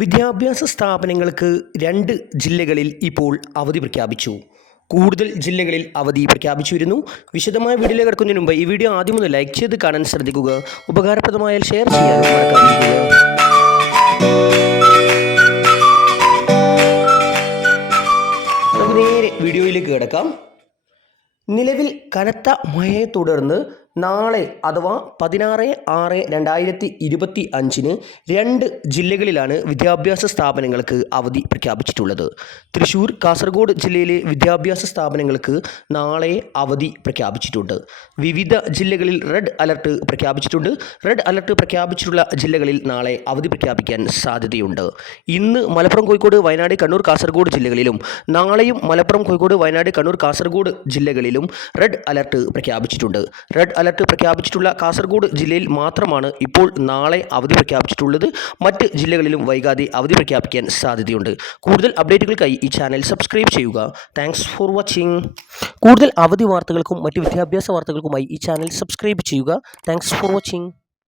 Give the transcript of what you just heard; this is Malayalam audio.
വിദ്യാഭ്യാസ സ്ഥാപനങ്ങൾക്ക് 2 ജില്ലകളിൽ ഇപ്പോൾ അവധി പ്രഖ്യാപിച്ചു. കൂടുതൽ ജില്ലകളിൽ അവധി പ്രഖ്യാപിച്ചിരുന്നു. വിശദമായ വീഡിയോയിലേക്ക് കടക്കുന്നതിന് മുമ്പ് ഈ വീഡിയോ ആദ്യം ഒന്ന് ലൈക്ക് ചെയ്ത് കാണാൻ ശ്രദ്ധിക്കുക. ഉപകാരപ്രദമായാൽ ഷെയർ ചെയ്യാനും മറക്കാതിരിക്കുക. നമുക്ക് നേരെ വീഡിയോയിലേക്ക് കിടക്കാം. നിലവിൽ കനത്ത മഴയെ തുടർന്ന് നാളെ അഥവാ 16/6/2025 2 ജില്ലകളിലാണ് വിദ്യാഭ്യാസ സ്ഥാപനങ്ങൾക്ക് അവധി പ്രഖ്യാപിച്ചിട്ടുള്ളത്. തൃശ്ശൂർ, കാസർഗോഡ് ജില്ലയിലെ വിദ്യാഭ്യാസ സ്ഥാപനങ്ങൾക്ക് നാളെ അവധി പ്രഖ്യാപിച്ചിട്ടുണ്ട്. വിവിധ ജില്ലകളിൽ റെഡ് അലർട്ട് പ്രഖ്യാപിച്ചിട്ടുണ്ട്. റെഡ് അലർട്ട് പ്രഖ്യാപിച്ചിട്ടുള്ള ജില്ലകളിൽ നാളെ അവധി പ്രഖ്യാപിക്കാൻ സാധ്യതയുണ്ട്. ഇന്ന് മലപ്പുറം, കോഴിക്കോട്, വയനാട്, കണ്ണൂർ, കാസർഗോഡ് ജില്ലകളിലും നാളെയും മലപ്പുറം, കോഴിക്കോട്, വയനാട്, കണ്ണൂർ, കാസർഗോഡ് ജില്ലകളിലും റെഡ് അലർട്ട് പ്രഖ്യാപിച്ചിട്ടുണ്ട്. റെഡ് അലർട്ട് പ്രഖ്യാപിച്ചിട്ടുള്ള കാസർഗോഡ് ജില്ലയിൽ മാത്രമാണ് ഇപ്പോൾ നാളെ അവധി പ്രഖ്യാപിച്ചിട്ടുള്ളത്. മറ്റ് ജില്ലകളിലും വൈകാതെ അവധി പ്രഖ്യാപിക്കാൻ സാധ്യതയുണ്ട്. കൂടുതൽ അപ്ഡേറ്റുകൾക്കായി ഈ ചാനൽ സബ്സ്ക്രൈബ് ചെയ്യുക. Thanks for watching. കൂടുതൽ അവധി വാർത്തകൾക്കും മറ്റ് വിദ്യാഭ്യാസ വാർത്തകൾക്കുമായി ഈ ചാനൽ സബ്സ്ക്രൈബ് ചെയ്യുക. Thanks for watching.